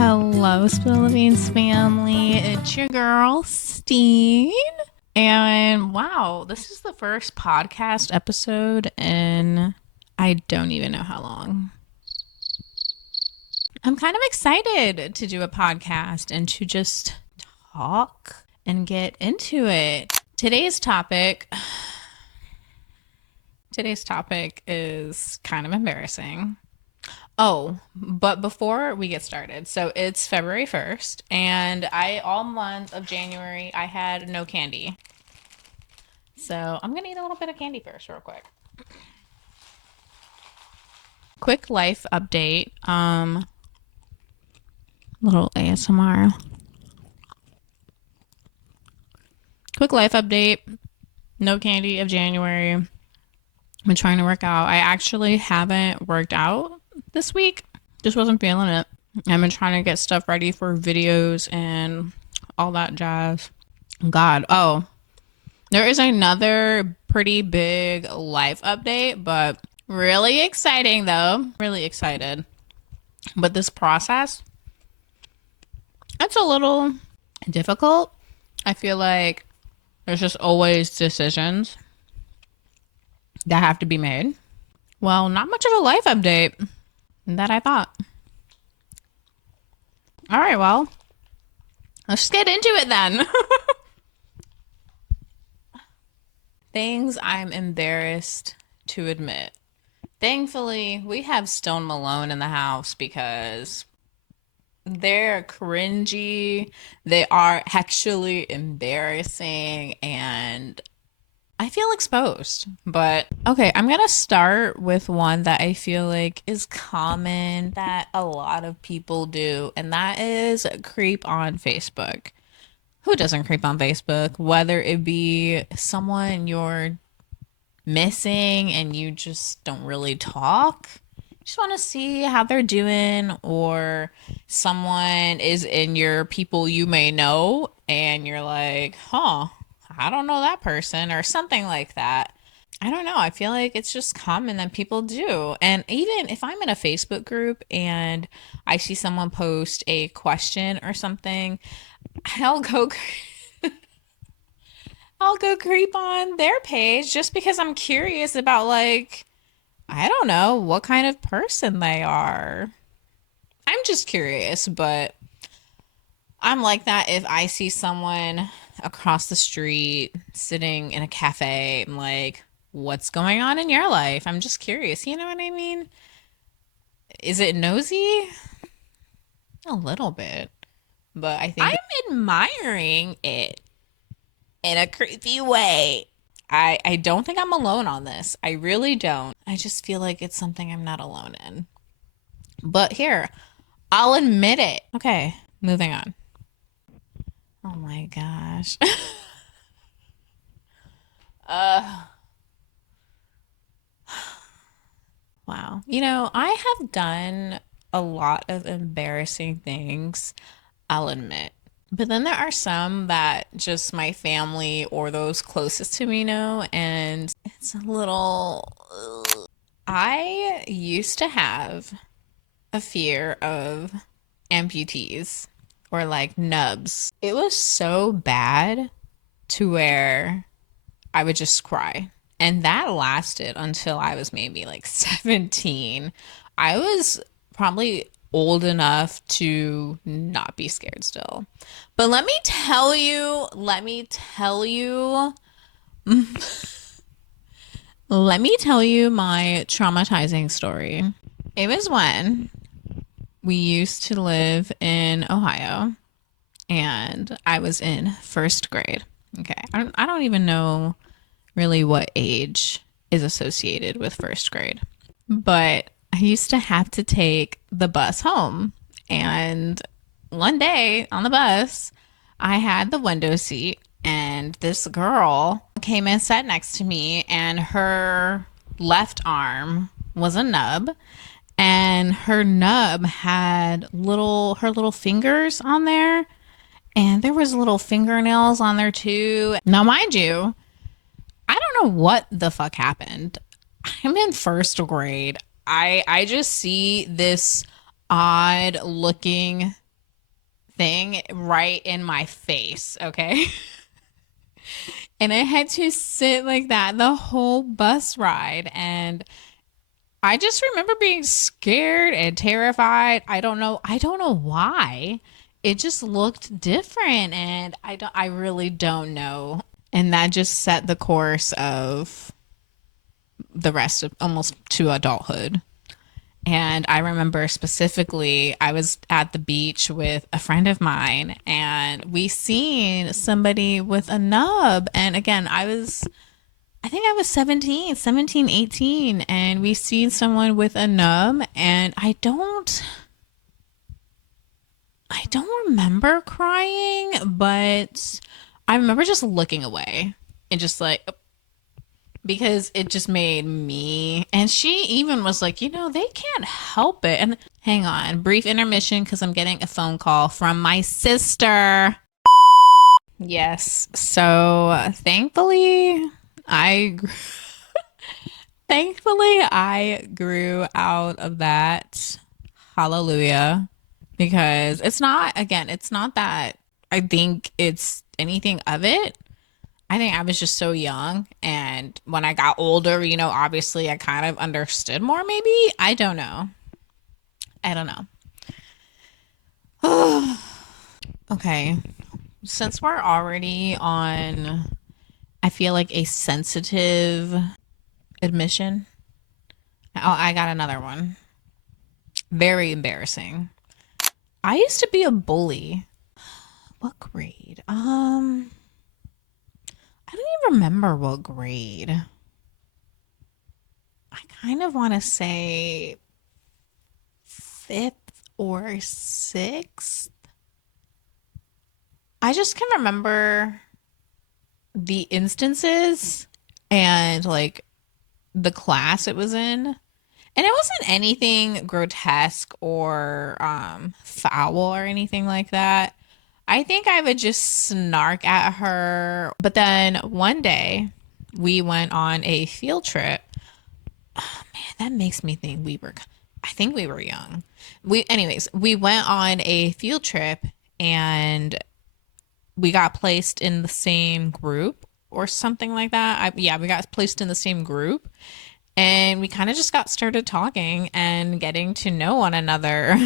Hello, Spill Beans family. It's your girl, Steen. And wow, this is the first podcast episode in I don't even know how long. I'm kind of excited to do a podcast and to just talk and get into it. Today's topic is kind of embarrassing. Oh, but before we get started, so it's February 1st, and all month of January, I had no candy. So I'm gonna eat a little bit of candy first, real quick. Quick life update. Little ASMR. Quick life update. No candy of January. I've been trying to work out. I actually haven't worked out this week. Just wasn't feeling it. I've been trying to get stuff ready for videos and all that jazz. God. Oh, there is another pretty big life update, but really exciting though. Really excited. But this process, it's a little difficult. I feel like there's just always decisions that have to be made. Well, not much of a life update that I thought. All right, well, let's just get into it then. Things I'm embarrassed to admit. Thankfully, we have Stone Malone in the house because they're cringy. They are actually embarrassing and I feel exposed. But okay, I'm gonna start with one that I feel like is common that a lot of people do, and that is creep on Facebook. Who doesn't creep on Facebook? Whether it be someone you're missing and you just don't really talk, just want to see how they're doing, or someone is in your people you may know and you're like, huh, I don't know that person, or something like that. I don't know. I feel like it's just common that people do. And even if I'm in a Facebook group and I see someone post a question or something, I'll go I'll go creep on their page just because I'm curious about, like, I don't know what kind of person they are. I'm just curious, but I'm like that if I see someone across the street sitting in a cafe. I'm like, what's going on in your life? I'm just curious. You know what I mean? Is it nosy? A little bit. But I think I'm admiring it in a creepy way. I don't think I'm alone on this. I really don't. I just feel like it's something I'm not alone in. But here, I'll admit it. Okay, moving on. Oh my gosh. uh wow. I have done a lot of embarrassing things, I'll admit. But then there are some that just my family or those closest to me know, and it's a little. I used to have a fear of amputees or like nubs. It was so bad to where I would just cry. And that lasted until I was maybe like 17. I was probably old enough to not be scared still. But let me tell you my traumatizing story. It was when we used to live in Ohio and I was in first grade. Okay. I don't even know really what age is associated with first grade, but I used to have to take the bus home. And one day on the bus, I had the window seat, and this girl came and sat next to me, and her left arm was a nub, and her nub had her little fingers on there, and there was little fingernails on there too. Now, mind you, I don't know what the fuck happened. I'm in first grade. I just see this odd looking thing right in my face, okay? And I had to sit like that the whole bus ride. And I just remember being scared and terrified. I don't know why. It just looked different and I really don't know. And that just set the course of the rest of almost to adulthood. And I remember specifically, I was at the beach with a friend of mine, and we seen somebody with a nub. And again, I think I was 17, 18, and we seen someone with a nub. And I don't remember crying, but I remember just looking away and just like, because it just made me, and she even was like, they can't help it. And hang on, brief intermission because I'm getting a phone call from my sister. Yes, so I I grew out of that. Hallelujah. Because it's not that I think it's anything of it. I think I was just so young. And when I got older, obviously I kind of understood more, maybe. I don't know. I don't know. Okay. Since we're already on, I feel like a sensitive admission, I got another one. Very embarrassing. I used to be a bully. What grade? I don't even remember what grade. I kind of want to say fifth or sixth. I just can remember the instances and like the class it was in. And it wasn't anything grotesque or foul or anything like that. I think I would just snark at her. But then one day we went on a field trip. Oh man, that makes me think I think we were young. We went on a field trip and we got placed in the same group or something like that. Yeah, we got placed in the same group and we kind of just got started talking and getting to know one another.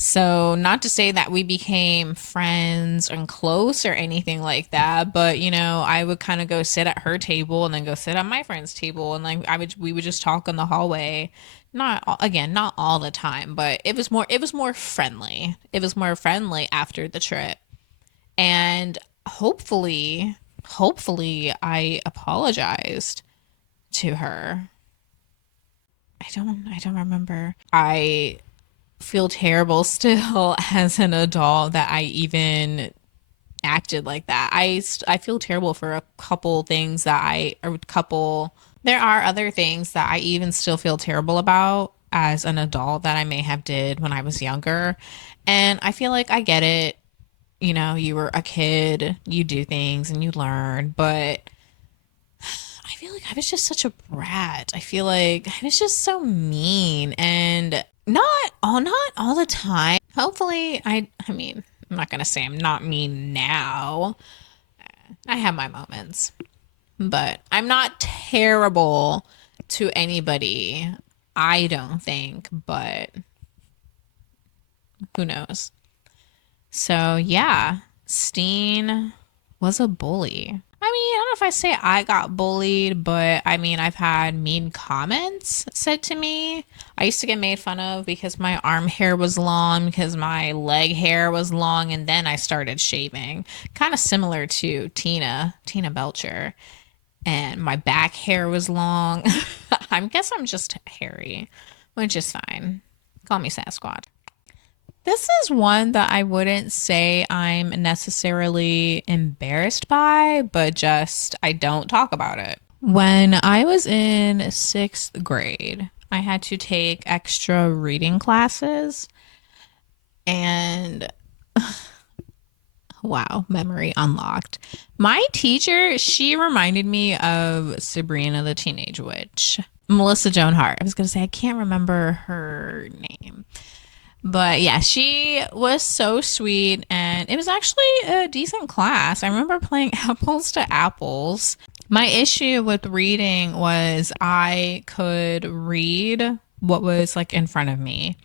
So, not to say that we became friends and close or anything like that, but I would kind of go sit at her table and then go sit at my friend's table and like we would just talk in the hallway. Not all the time, but it was more friendly. It was more friendly after the trip. And hopefully I apologized to her. I don't remember. I feel terrible still as an adult that I even acted like that. I feel terrible for a couple things there are other things that I even still feel terrible about as an adult that I may have did when I was younger. And I feel like I get it. You were a kid, you do things and you learn, but I feel like I was just such a brat. I feel like I was just so mean and not all the time. Hopefully I mean, I'm not going to say I'm not mean now. I have my moments, but I'm not terrible to anybody. I don't think, but who knows? So, yeah, Steen was a bully. I mean, I don't know if I say I got bullied, but I mean, I've had mean comments said to me. I used to get made fun of because my arm hair was long, because my leg hair was long, and then I started shaving. Kind of similar to Tina Belcher. And my back hair was long. I guess I'm just hairy, which is fine. Call me Sasquatch. This is one that I wouldn't say I'm necessarily embarrassed by, but just I don't talk about it. When I was in sixth grade, I had to take extra reading classes, and wow, memory unlocked. My teacher, she reminded me of Sabrina the Teenage Witch. Melissa Joan Hart. I was going to say, I can't remember her name. But yeah, she was so sweet and it was actually a decent class. I remember playing apples to apples. My issue with reading was I could read what was like in front of me,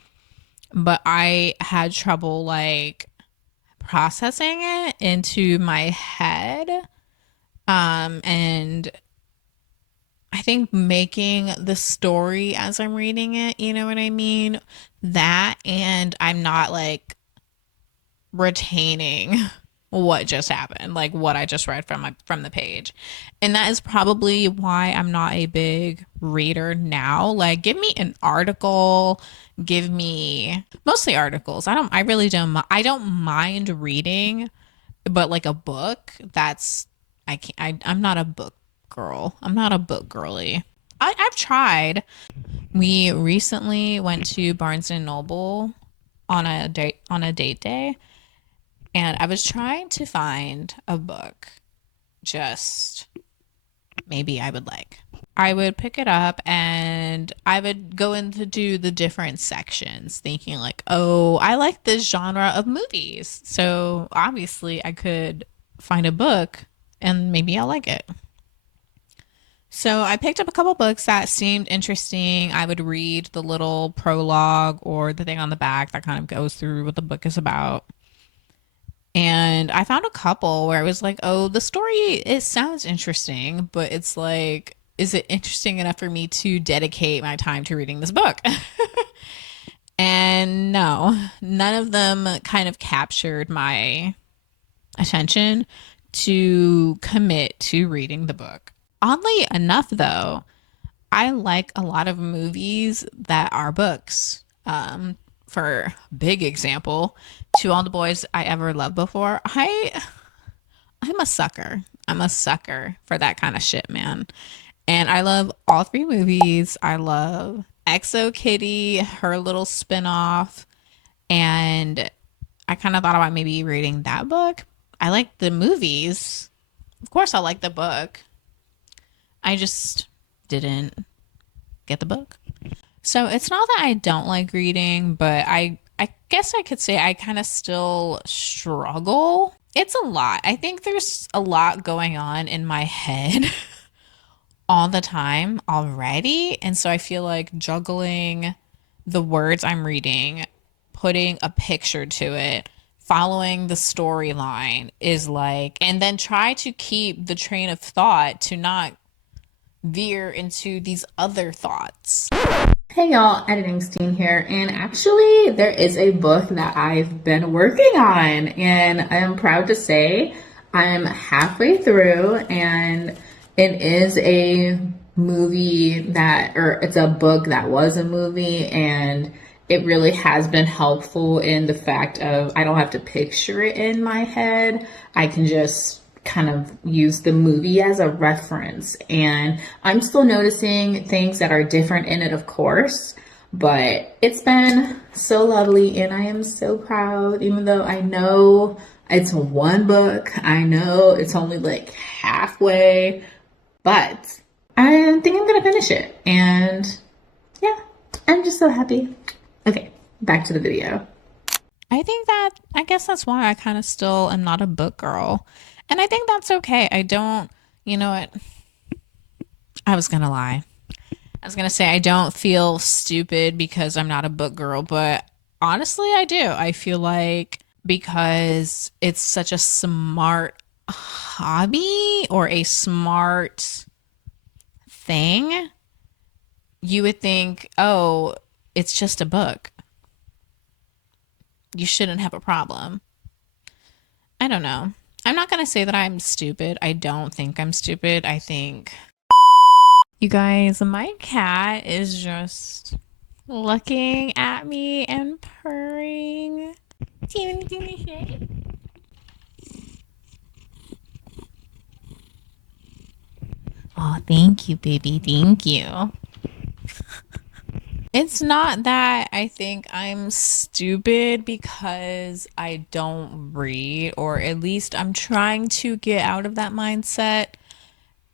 but I had trouble like processing it into my head. And I think making the story as I'm reading it, you know what I mean? That, and I'm not like retaining what just happened, like what I just read from the page. And that is probably why I'm not a big reader now. Like give me an article, give me mostly articles. I really I don't mind reading, but like a book, that's I can't I'm not a book girl. I'm not a book girly. I've tried. We recently went to Barnes and Noble on a date day, and I was trying to find a book just maybe I would like. I would pick it up and I would go into do the different sections thinking like, "Oh, I like this genre of movies." So, obviously, I could find a book and maybe I'll like it. So, I picked up a couple books that seemed interesting. I would read the little prologue or the thing on the back that kind of goes through what the book is about. And I found a couple where it was like, oh, the story, it sounds interesting, but it's like, is it interesting enough for me to dedicate my time to reading this book? And no, none of them kind of captured my attention to commit to reading the book. Oddly enough, though, I like a lot of movies that are books. For big example, To All the Boys I Ever Loved Before, I'm a sucker. I'm a sucker for that kind of shit, man. And I love all three movies. I love Exo Kitty, her little spinoff, and I kind of thought about maybe reading that book. I like the movies. Of course, I like the book. I just didn't get the book. So it's not that I don't like reading, but I guess I could say I kind of still struggle. It's a lot. I think there's a lot going on in my head all the time already. And so I feel like juggling the words I'm reading, putting a picture to it, following the storyline is like, and then try to keep the train of thought to not veer into these other thoughts. Hey y'all, editing Steen here, and actually there is a book that I've been working on, and I am proud to say I'm halfway through, and it is a movie that, or it's a book that was a movie, and it really has been helpful in the fact of I don't have to picture it in my head. I can just kind of use the movie as a reference. And I'm still noticing things that are different in it, of course, but it's been so lovely and I am so proud, even though I know it's one book, I know it's only like halfway, but I think I'm gonna finish it. And yeah, I'm just so happy. Okay, back to the video. I guess that's why I kind of still am not a book girl. And I think that's okay. I don't, you know what? I was going to lie. I was going to say I don't feel stupid because I'm not a book girl, but honestly, I do. I feel like because it's such a smart hobby or a smart thing, you would think, oh, it's just a book. You shouldn't have a problem. I don't know. I'm not going to say that I'm stupid. I don't think I'm stupid. I think, you guys, my cat is just looking at me and purring. Do you have anything to say? Oh, thank you, baby. Thank you. It's not that I think I'm stupid because I don't read, or at least I'm trying to get out of that mindset.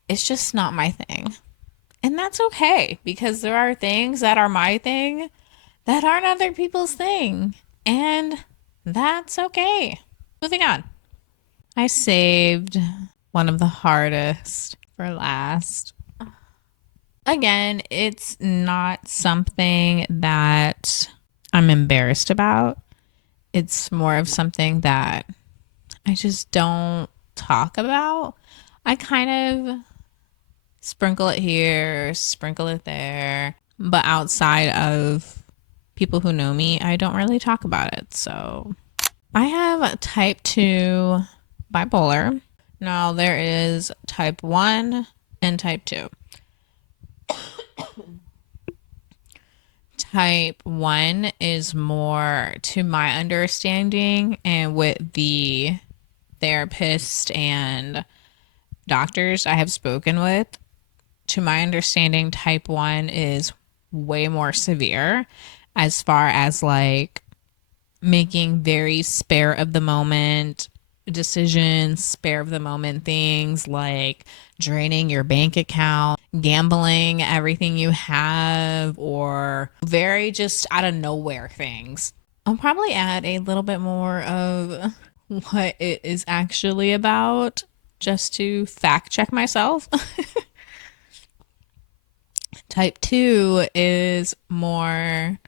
It's just not my thing. And that's okay because there are things that are my thing that aren't other people's thing. And that's okay. Moving on. I saved one of the hardest for last. Again, it's not something that I'm embarrassed about. It's more of something that I just don't talk about. I kind of sprinkle it here, sprinkle it there, but outside of people who know me, I don't really talk about it. So I have type 2 bipolar. Now there is type 1 and type 2. Type 1 is more to my understanding and with the therapist and doctors I have spoken with. To my understanding, type 1 is way more severe as far as like making very spare of the moment decisions, spare of the moment things like draining your bank account, gambling everything you have, or very just out of nowhere things. I'll probably add a little bit more of what it is actually about just to fact check myself. Type 2 is more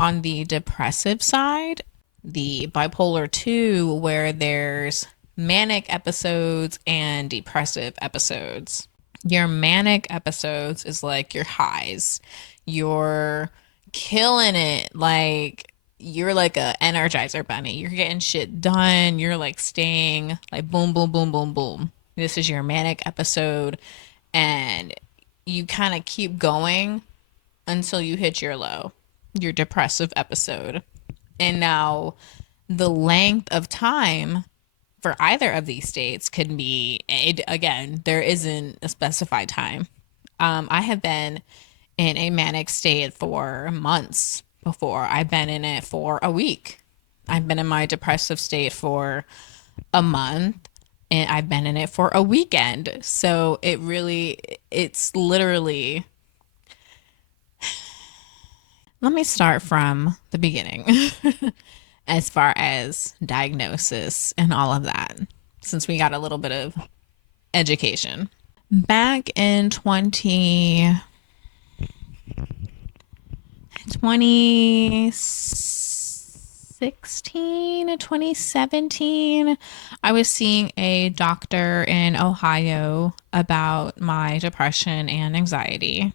on the depressive side, the bipolar 2, where there's manic episodes and depressive episodes. Your manic episodes is like your highs. You're killing it. Like, you're like a energizer bunny. You're getting shit done. You're like staying like boom, boom, boom, boom, boom. This is your manic episode. And you kind of keep going until you hit your low, your depressive episode. And now the length of time for either of these states could be, again, there isn't a specified time. I have been in a manic state for months before. I've been in it for a week. I've been in my depressive state for a month and I've been in it for a weekend. So it's literally, let me start from the beginning as far as diagnosis and all of that, since we got a little bit of education. Back in 2016, 2017, I was seeing a doctor in Ohio about my depression and anxiety.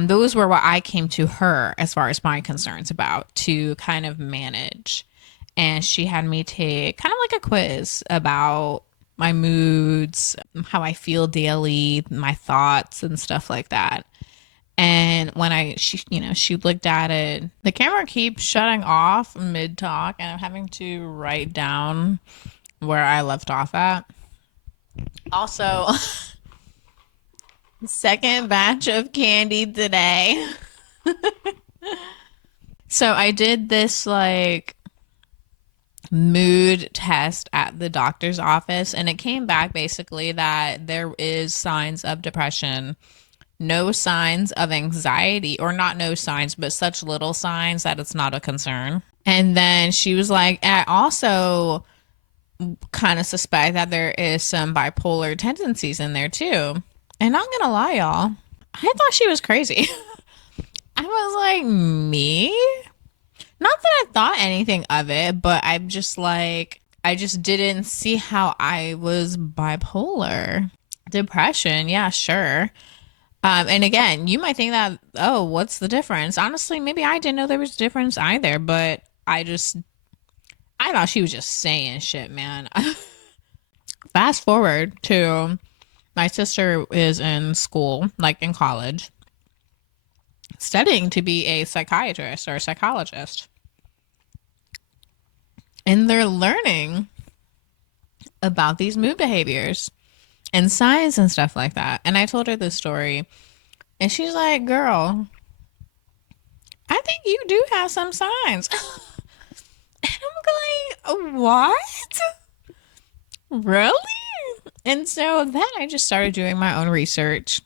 Those were what I came to her as far as my concerns about to kind of manage. And she had me take kind of like a quiz about my moods, how I feel daily, my thoughts, and stuff like that. And when she looked at it, the camera keeps shutting off mid talk, and I'm having to write down where I left off at. Also, second batch of candy today. So I did this like mood test at the doctor's office, and it came back basically that there is signs of depression, no signs of anxiety, or not no signs, but such little signs that it's not a concern. And then she was like, I also kind of suspect that there is some bipolar tendencies in there too. And I'm gonna lie, y'all, I thought she was crazy. I was like, me? Not that I thought anything of it, but I'm just like, I just didn't see how I was bipolar. Depression, yeah, sure. And again, you might think that, oh, what's the difference? Honestly, maybe I didn't know there was a difference either, but I thought she was just saying shit, man. Fast forward to my sister is in school, like in college, studying to be a psychiatrist or a psychologist. And they're learning about these mood behaviors and signs and stuff like that. And I told her this story, and she's like, girl, I think you do have some signs. And I'm like, what? Really? And so then I just started doing my own research,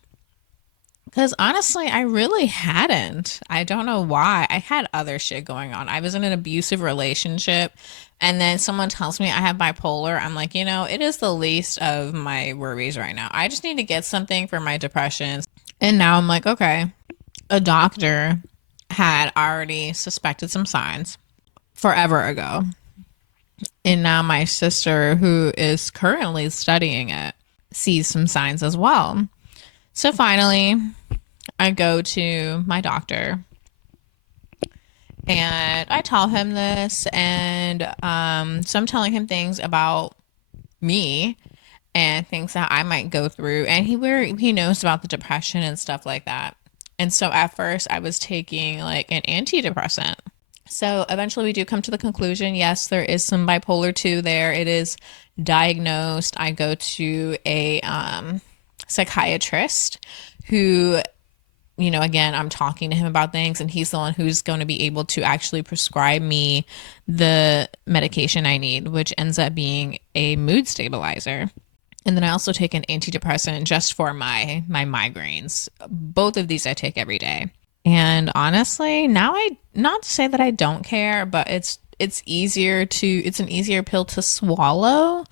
Because honestly, I really hadn't. I don't know why. I had other shit going on. I was in an abusive relationship, and then someone tells me I have bipolar. I'm like, it is the least of my worries right now. I just need to get something for my depression. And now I'm like, okay, a doctor had already suspected some signs forever ago. And now my sister, who is currently studying it, sees some signs as well. So finally, I go to my doctor and I tell him this. And so I'm telling him things about me and things that I might go through. And he knows about the depression and stuff like that. And so at first, I was taking like an antidepressant. So eventually, we do come to the conclusion yes, there is some bipolar 2 there. It is diagnosed. I go to a psychiatrist who, again, I'm talking to him about things, and he's the one who's going to be able to actually prescribe me the medication I need, which ends up being a mood stabilizer. And then I also take an antidepressant just for my migraines. Both of these I take every day. And honestly, now I not to say that I don't care, but it's an easier pill to swallow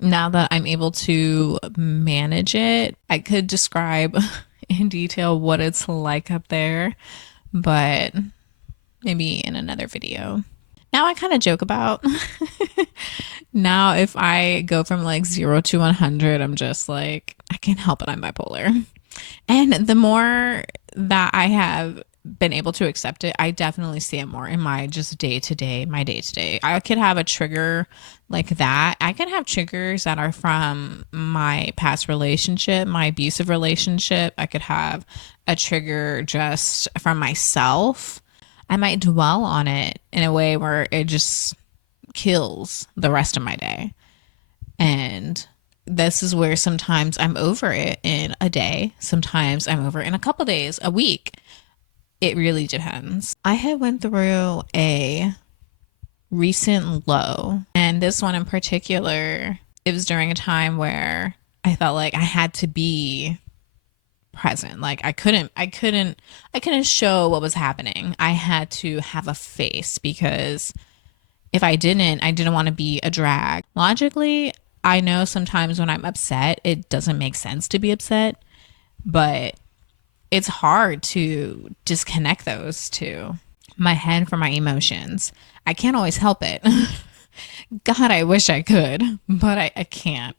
now that I'm able to manage it. I could describe in detail what it's like up there, but maybe in another video. Now I kind of joke about now if I go from like 0 to 100, I'm just like, I can't help it, I'm bipolar. And the more that I have been able to accept it, I definitely see it more in my just day to day, my day to day. I could have a trigger like that. I can have triggers that are from my past relationship, my abusive relationship. I could have a trigger just from myself. I might dwell on it in a way where it just kills the rest of my day. And this is where sometimes I'm over it in a day, sometimes I'm over it in a couple days, a week. It really depends. I had went through a recent low, and this one in particular, it was during a time where I felt like I had to be present. Like I couldn't show what was happening. I had to have a face because if I didn't want to be a drag. Logically, I know sometimes when I'm upset, it doesn't make sense to be upset, but it's hard to disconnect those two, my head from my emotions. I can't always help it. God, I wish I could, but I can't.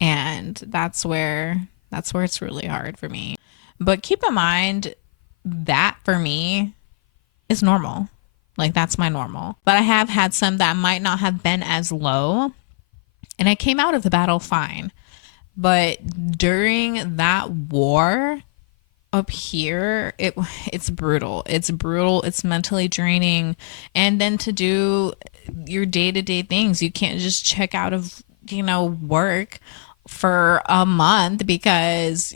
And that's where it's really hard for me. But keep in mind that for me is normal. Like that's my normal. But I have had some that might not have been as low, and I came out of the battle fine. But during that war up here, it's brutal. It's brutal. It's mentally draining. And then to do your day-to-day things, you can't just check out of, work for a month because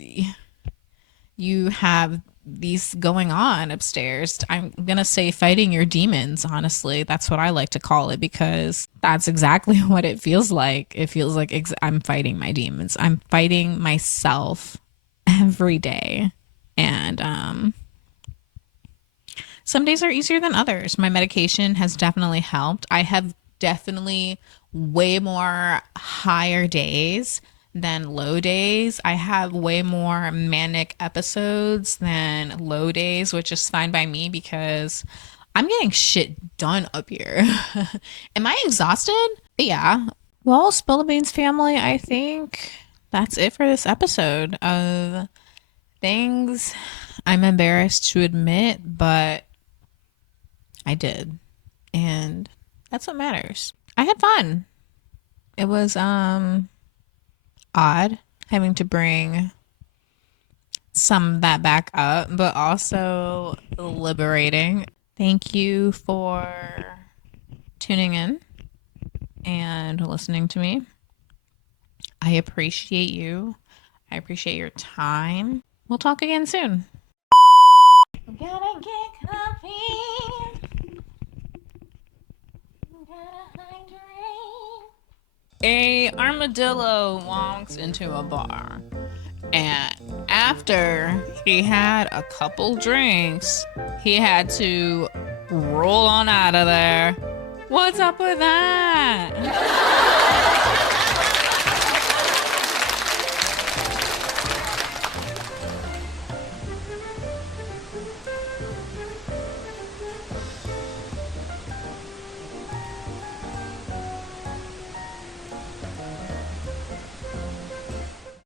you have these going on upstairs. I'm gonna say fighting your demons, honestly. That's what I like to call it because that's exactly what it feels like. It feels like I'm fighting my demons. I'm fighting myself every day. And some days are easier than others. My medication has definitely helped. I have definitely way more higher days than low days. I have way more manic episodes than low days, which is fine by me because I'm getting shit done up here. Am I exhausted? Yeah. Well, Spill the Beans family, I think that's it for this episode of things I'm embarrassed to admit, but I did. And that's what matters. I had fun. It was odd having to bring some of that back up, but also liberating. Thank you for tuning in and listening to me. I appreciate you. I appreciate your time. We'll talk again soon. I'm gonna get coffee. I'm gonna hydrate. A armadillo walks into a bar, and after he had a couple drinks, he had to roll on out of there. What's up with that?